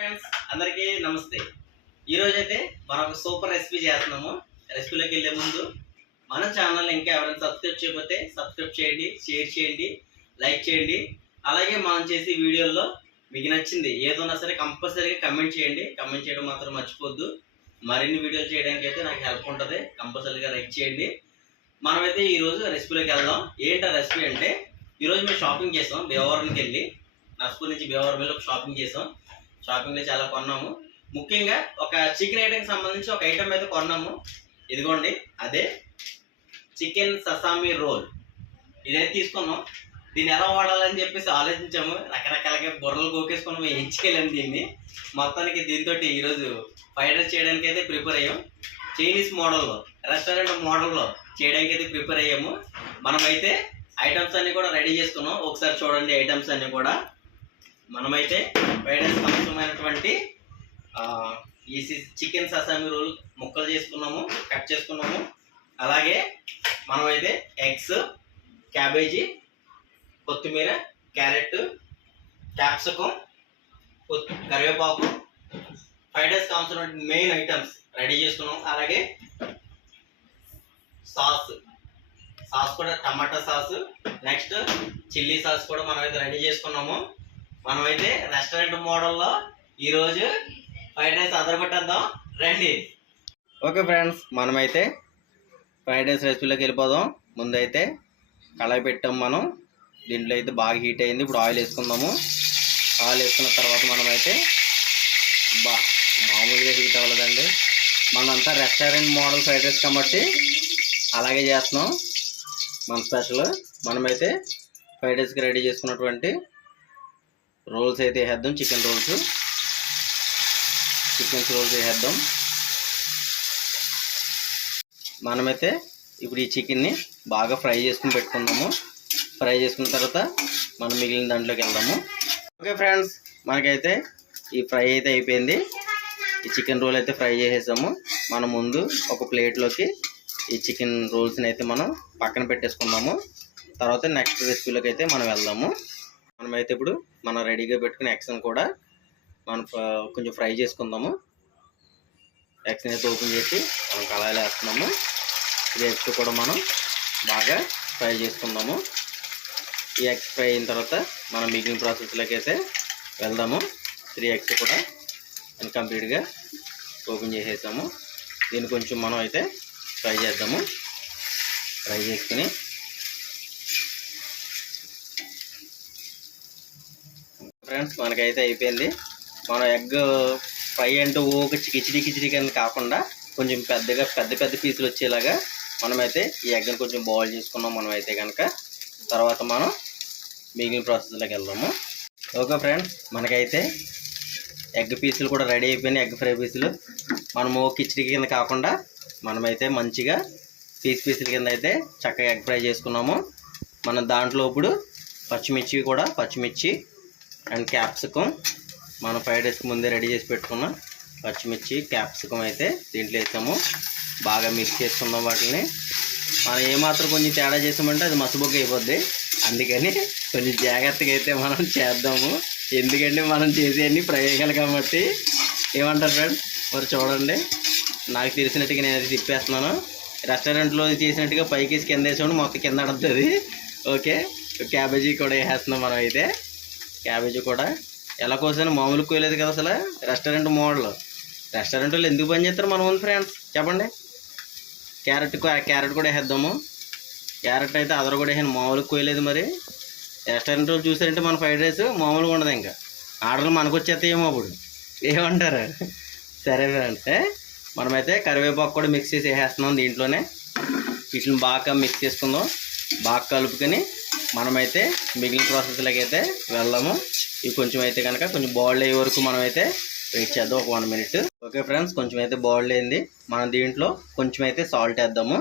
Friends అందరికీ నమస్తే. ఈరోజు అయితే మనం ఒక సూపర్ రెసిపీ చేస్తున్నాము. రెసిపీలోకి వెళ్ళే ముందు మన ఛానల్ ఇంకా ఎవరైనా సబ్స్క్రైబ్ చేయకపోతే సబ్స్క్రైబ్ చేయండి, షేర్ చేయండి, లైక్ చేయండి. అలాగే మనం చేసే వీడియోల్లో మీకు నచ్చింది ఏదైనా సరే కంపల్సరీగా కమెంట్ చేయండి. కమెంట్ చేయడం మాత్రం మర్చిపోద్దు. మరిన్ని వీడియోలు చేయడానికి అయితే నాకు హెల్ప్ ఉంటుంది. కంపల్సరీగా లైక్ చేయండి. మనమైతే ఈరోజు రెసిపీలోకి వెళ్దాం. ఏంటో రెసిపీ అంటే ఈరోజు మేము షాపింగ్ చేసాం. భీమవరంకి వెళ్ళి నర్స్పూర్ నుంచి భీమవరం వెళ్ళి ఒక షాపింగ్ చేసాం. షాపింగ్లో చాలా కొన్నాము. ముఖ్యంగా ఒక చికెన్ ఐటమ్కి సంబంధించి ఒక ఐటమ్ అయితే కొన్నాము. ఇదిగోండి, అదే చికెన్ ససామి రోల్. ఇదైతే తీసుకున్నాం. దీన్ని ఎలా వాడాలని చెప్పేసి ఆలోచించాము. రకరకాలుగా బుర్రలు గోకేసుకున్నాము. ఏం చేయలేము దీన్ని. మొత్తానికి దీంతో ఈరోజు ఫ్రైడ్ రైస్ చేయడానికి అయితే ప్రిపేర్ అయ్యాం. చైనీస్ మోడల్లో, రెస్టారెంట్ మోడల్లో చేయడానికి అయితే ప్రిపేర్ అయ్యాము. మనమైతే ఐటమ్స్ అన్నీ కూడా రెడీ చేసుకున్నాం. ఒకసారి చూడండి ఐటమ్స్ అన్నీ కూడా. మనమైతే ఫ్రైడ్ రైస్ అవసరమైనటువంటి ఈ చికెన్ ససామి రోల్ ముక్కలు చేసుకున్నాము, కట్ చేసుకున్నాము. అలాగే మనమైతే ఎగ్స్, క్యాబేజీ, కొత్తిమీర, క్యారెట్, క్యాప్సికం, కరివేపాకు, ఫ్రైడ్ రైస్ కావాల్సినటువంటి మెయిన్ ఐటమ్స్ రెడీ చేసుకున్నాం. అలాగే సాస్ కూడా టమాటా సాస్, నెక్స్ట్ చిల్లీ సాస్ కూడా మనమైతే రెడీ చేసుకున్నాము. మనమైతే రెస్టారెంట్ మోడల్లో ఈరోజు ఫ్రైడ్ రైస్ అదరగొట్టేద్దాం రండి. ఓకే ఫ్రెండ్స్, మనమైతే ఫ్రైడ్ రైస్ రెసిపీలోకి వెళ్ళిపోదాం. ముందైతే కళాయి పెట్టాం మనం. దీంట్లో అయితే బాగా హీట్ అయింది. ఇప్పుడు ఆయిల్ వేసుకుందాము. ఆయిల్ వేసుకున్న తర్వాత మనమైతే మామూలుగా హీట్ అవ్వలేదండి. మనంతా రెస్టారెంట్ మోడల్ ఫ్రైడ్ రైస్ కాబట్టి అలాగే చేస్తున్నాం. మన స్పెషల్ మనమైతే ఫ్రైడ్ రైస్కి రెడీ చేసుకున్నటువంటి రోల్స్ అయితే వేసేద్దాం. చికెన్ రోల్స్ వేసేద్దాం. మనమైతే ఇప్పుడు ఈ చికెన్ని బాగా ఫ్రై చేసుకుని పెట్టుకుందాము. ఫ్రై చేసుకున్న తర్వాత మనం మిగిలిన దాంట్లోకి వెళ్దాము. ఓకే ఫ్రెండ్స్, మనకైతే ఈ ఫ్రై అయితే అయిపోయింది. ఈ చికెన్ రోల్ అయితే ఫ్రై చేసేసాము. మనం ముందు ఒక ప్లేట్లోకి ఈ చికెన్ రోల్స్ని అయితే మనం పక్కన పెట్టేసుకుందాము. తర్వాత నెక్స్ట్ రెసిపీలోకి అయితే మనం వెళ్దాము. మనమైతే ఇప్పుడు మనం రెడీగా పెట్టుకుని ఎగ్స్ని కూడా మనం కొంచెం ఫ్రై చేసుకుందాము. ఎగ్స్ని అయితే ఓపెన్ చేసి మనం కళాయిలో వేస్తున్నాము. ఈ ఎగ్స్ కూడా మనం బాగా ఫ్రై చేసుకుందాము. ఈ ఎగ్స్ ఫ్రై అయిన తర్వాత మనం మిగిలిన ప్రాసెస్లోకి అయితే వెళ్దాము. 3 ఎగ్స్ కూడా కంప్లీట్గా ఓపెన్ చేసేసాము. దీన్ని కొంచెం మనం అయితే ఫ్రై చేద్దాము. ఫ్రై చేసుకుని ఫ్రెండ్స్ మనకైతే అయిపోయింది. మనం ఎగ్ ఫ్రై అంటే ఒక కిచిడి కింద కాకుండా కొంచెం పెద్ద పీసులు వచ్చేలాగా మనమైతే ఈ ఎగ్ని కొంచెం బాయిల్ చేసుకున్నాం. మనమైతే కనుక తర్వాత మనం మిగిలిన ప్రాసెస్లోకి వెళ్దాము. ఓకే ఫ్రెండ్స్, మనకైతే ఎగ్ పీసులు కూడా రెడీ అయిపోయినాయి. ఎగ్ ఫ్రై పీసులు మనము కిచిడి కింద కాకుండా మనమైతే మంచిగా పీసుల కింద అయితే చక్కగా ఎగ్ ఫ్రై చేసుకున్నాము. మనం దాంట్లో ఇప్పుడు పచ్చిమిర్చి అండ్ క్యాప్సికం, మనం ఫ్రైడ్ రైస్కి ముందే రెడీ చేసి పెట్టుకున్న పచ్చిమిర్చి, క్యాప్సికం అయితే దీంట్లో వేసాము. బాగా మిక్స్ చేసుకుందాం వాటిని. మనం ఏమాత్రం కొంచెం తేడా చేసామంటే అది మసబొక్క అయిపోద్ది. అందుకని కొంచెం జాగ్రత్తగా అయితే మనం చేద్దాము. ఎందుకంటే మనం చేసేవన్నీ ప్రయోగాలు కాబట్టి. ఏమంటారు ఫ్రెండ్స్? మరి చూడండి, నాకు తెలిసినట్టుగా నేను అది తిప్పేస్తున్నాను. రెస్టారెంట్లో చేసినట్టుగా పైకి కింద వేసాము, మొత్తం కింద అడుగుతుంది. ఓకే, క్యాబేజీ కూడా వేసేస్తున్నాం. మనం అయితే క్యాబేజీ కూడా ఎలా కోసాను, మామూలు కోయలేదు కదా అసలు. రెస్టారెంట్లో ఎందుకు పని చేస్తారు మన ముందు ఫ్రెండ్స్ చెప్పండి. క్యారెట్ కూడా వేసేద్దాము. క్యారెట్ అయితే అదర కూడా వేసాను, మామూలుగా కోయలేదు. మరి రెస్టారెంట్లో చూసారంటే మన ఫ్రైడ్ రైస్ మామూలుగా ఉండదు. ఇంకా ఆర్డర్లు మనకు వచ్చేస్తాయేమో అప్పుడు. ఏమంటారు? సరే ఫ్రెండ్స్, మనమైతే కరివేపాకు కూడా మిక్స్ చేసి వేసేస్తున్నాం దీంట్లోనే. వీటిని బాగా మిక్స్ చేసుకుందాం. బాగా కలుపుకొని మనమైతే మిగిలిన ప్రాసెస్లోకి అయితే వెళ్దాము. ఇవి కొంచెం అయితే కనుక కొంచెం బాయిల్డ్ అయ్యే వరకు మనమైతే వెయిట్ చేద్దాం, ఒక 1 మినిట్. ఓకే ఫ్రెండ్స్, కొంచెం అయితే బాయిల్డ్ అయింది. మనం దీంట్లో కొంచెం అయితే సాల్ట్ వేద్దాము.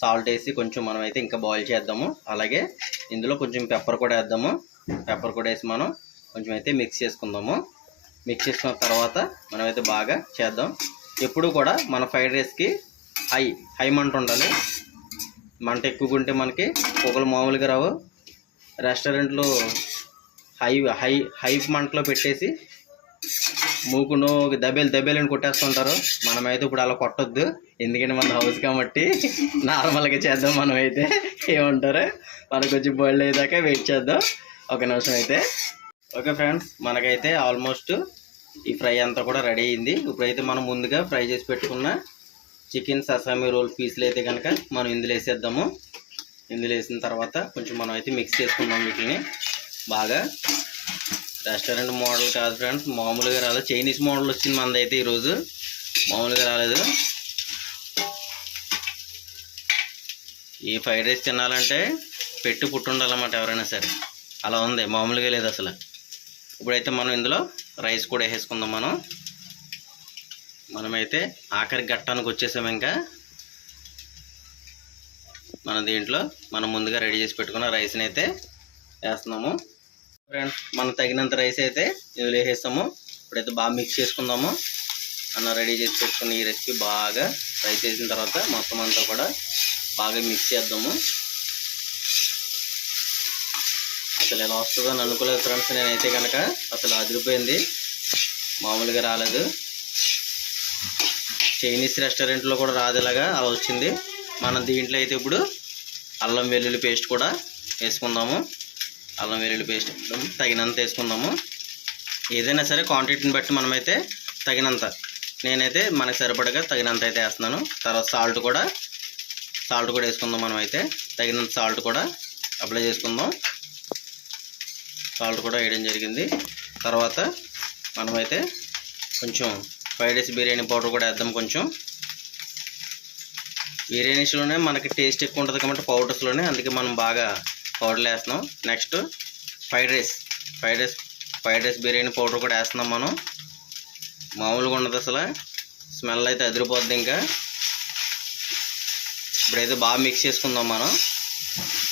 సాల్ట్ వేసి కొంచెం మనమైతే ఇంకా బాయిల్ చేద్దాము. అలాగే ఇందులో కొంచెం పెప్పర్ కూడా వేద్దాము. పెప్పర్ కూడా వేసి మనం కొంచెం అయితే మిక్స్ చేసుకుందాము. మిక్స్ చేసుకున్న తర్వాత మనమైతే బాగా చేద్దాం. ఎప్పుడు కూడా మన ఫ్రైడ్ రైస్కి హై మంట ఉండాలి. మంట ఎక్కువగా ఉంటే మనకి పొగలు మామూలుగా రావు. రెస్టారెంట్లో హై మంటలో పెట్టేసి మూకును దబేలు కొట్టేస్తుంటారు. మనమైతే ఇప్పుడు అలా కొట్టొద్దు, ఎందుకంటే మన హౌస్ కాబట్టి నార్మల్గా చేద్దాం. మనమైతే ఏమంటారు, మనకు కొంచెం బాయిల్ అయ్యేదాకా వెయిట్ చేద్దాం. ఒక నిమిషం అయితే. ఓకే ఫ్రెండ్స్, మనకైతే ఆల్మోస్ట్ ఈ ఫ్రై అంతా కూడా రెడీ అయింది. ఇప్పుడైతే మనం ముందుగా ఫ్రై చేసి పెట్టుకున్న చికెన్ ససామి రోల్ పీసులు అయితే కనుక మనం ఇందులో వేసేద్దాము. ఇందులో వేసిన తర్వాత కొంచెం మనం అయితే మిక్స్ చేసుకుందాం వీటిని బాగా. రెస్టారెంట్ మోడల్ కాదు ఫ్రెండ్స్, మామూలుగా రాలేదు, చైనీస్ మోడల్ వచ్చింది మనదైతే ఈరోజు, మామూలుగా రాలేదు. ఈ ఫ్రైడ్ రైస్ తినాలంటే పెట్టి పుట్టుండాలన్నమాట ఎవరైనా సరే, అలా ఉంది, మామూలుగా లేదు అసలు. ఇప్పుడైతే మనం ఇందులో రైస్ కూడా వేసేసుకుందాం. మనమైతే ఆఖరి ఘట్టానికి వచ్చేసాము. ఇంకా మన దీంట్లో మనం ముందుగా రెడీ చేసి పెట్టుకున్న రైస్ని అయితే వేస్తున్నాము ఫ్రెండ్స్. మనం తగినంత రైస్ అయితే ఇందులో వేసేస్తాము. ఇప్పుడైతే బాగా మిక్స్ చేసుకుందాము. రెడీ చేసి పెట్టుకున్న ఈ రెసిపీ బాగా రైస్ వేసిన తర్వాత మొత్తం అంతా కూడా బాగా మిక్స్ చేద్దాము. అసలు ఎలా వస్తుందో అని అనుకోలేదు ఫ్రెండ్స్, నేనైతే కనుక అసలు అదిరిపోయింది, మామూలుగా రాలేదు. చైనీస్ రెస్టారెంట్లో కూడా రాదు ఇలాగా, అలా వచ్చింది. మనం దీంట్లో అయితే ఇప్పుడు అల్లం వెల్లుల్లి పేస్ట్ కూడా వేసుకుందాము. అల్లం వెల్లుల్లి పేస్ట్ తగినంత వేసుకుందాము. ఏదైనా సరే క్వాంటిటీని బట్టి మనమైతే తగినంత, నేనైతే మనకు సరిపడగా తగినంత అయితే వేస్తున్నాను. తర్వాత సాల్ట్ కూడా వేసుకుందాం. మనమైతే తగినంత సాల్ట్ కూడా అప్లై చేసుకుందాం. సాల్ట్ కూడా వేయడం జరిగింది. తర్వాత మనమైతే కొంచెం ఫ్రైడ్ రైస్ బిర్యానీ పౌడర్ కూడా వేద్దాం. కొంచెం బిర్యానీస్లోనే మనకి టేస్ట్ ఎక్కువ ఉంటుంది కాబట్టి పౌడర్స్లోనే, అందుకే మనం బాగా పౌడర్లు వేస్తున్నాం. Next fried rice biryani powder కూడా వేస్తున్నాం మనం. మామూలుగా ఉండదు అసలు, స్మెల్ అయితే అదిరిపోద్ది. ఇంకా ఇప్పుడైతే బాగా మిక్స్ చేసుకుందాం మనం.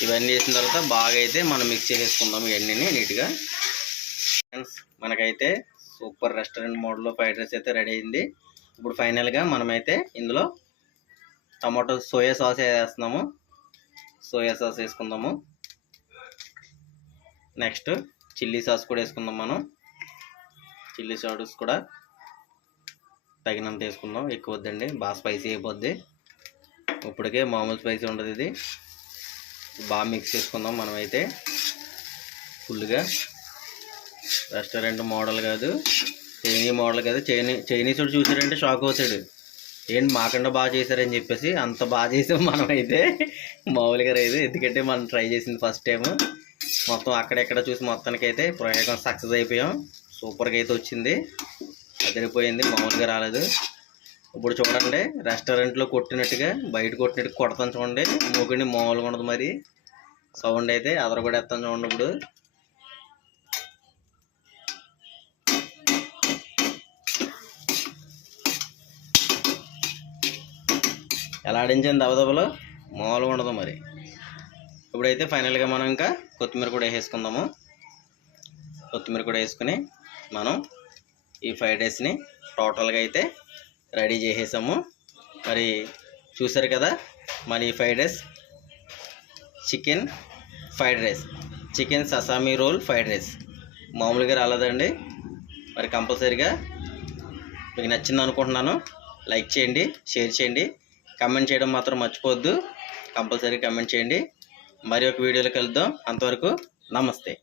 ఇవన్నీ వేసిన తర్వాత బాగా అయితే మనం మిక్స్ చేసేసుకుందాం ఇవన్నీ నీట్గా. ఫ్రెండ్స్, మనకైతే సూపర్ రెస్టారెంట్ మోడల్లో ఫ్రైడ్ రైస్ అయితే రెడీ అయింది. ఇప్పుడు ఫైనల్గా మనమైతే ఇందులో టమాటో సోయా సాస్ వేస్తున్నాము. సోయా సాస్ వేసుకుందాము. నెక్స్ట్ చిల్లీ సాస్ కూడా వేసుకుందాం మనం. చిల్లీ సాస్ కూడా తగినంత వేసుకుందాం, ఎక్కువ వద్దండి, బాగా స్పైసీ అయిపోద్ది. ఇప్పటికే మామూలు స్పైసీ ఉండదు ఇది. బాగా మిక్స్ చేసుకుందాం మనమైతే ఫుల్గా. రెస్టారెంట్ మోడల్ కాదు, చైనీస్ వాడు చూసారంటే షాక్ అవుతాడు, ఏంటి మాకన్నా బాగా చేశారని చెప్పేసి. అంత బాగా చేసాం మనమైతే, మామూలుగా లేదు. ఎందుకంటే మనం ట్రై చేసింది ఫస్ట్ టైం. మొత్తం అక్కడెక్కడ చూసి మొత్తానికైతే ప్రయోగం సక్సెస్ అయిపోయాం. సూపర్గా అయితే వచ్చింది, అదిరిపోయింది, మామూలుగా రాలేదు. ఇప్పుడు చూడండి, రెస్టారెంట్లో కొట్టినట్టుగా బయట కొట్టినట్టు కొడతాను చూడండి, మూగుని మామూలుగా ఉండదు. మరి సౌండ్ అయితే అదర కూడా ఎత్తాను చూడండి. ఇప్పుడు ఎలా ఆడించింది దబదబలో, మామూలుగా ఉండదు మరి. ఇప్పుడైతే ఫైనల్గా మనం ఇంకా కొత్తిమీర కూడా వేసేసుకుందాము. కొత్తిమీర కూడా వేసుకుని మనం ఈ ఫ్రైడ్ రైస్ని టోటల్గా అయితే రెడీ చేసేసాము. మరి చూసారు కదా మన ఈ fried rice, chicken sesame roll fried rice, మామూలుగా రాలేదండి. మరి కంపల్సరీగా మీకు నచ్చింది అనుకుంటున్నాను. లైక్ చేయండి, షేర్ చేయండి, కమెంట్ చేయడం మాత్రం మర్చిపోవద్దు. కంపల్సరీ కమెంట్ చేయండి. మరి ఒక వీడియోలో కలుద్దాం. అంతవరకు నమస్తే.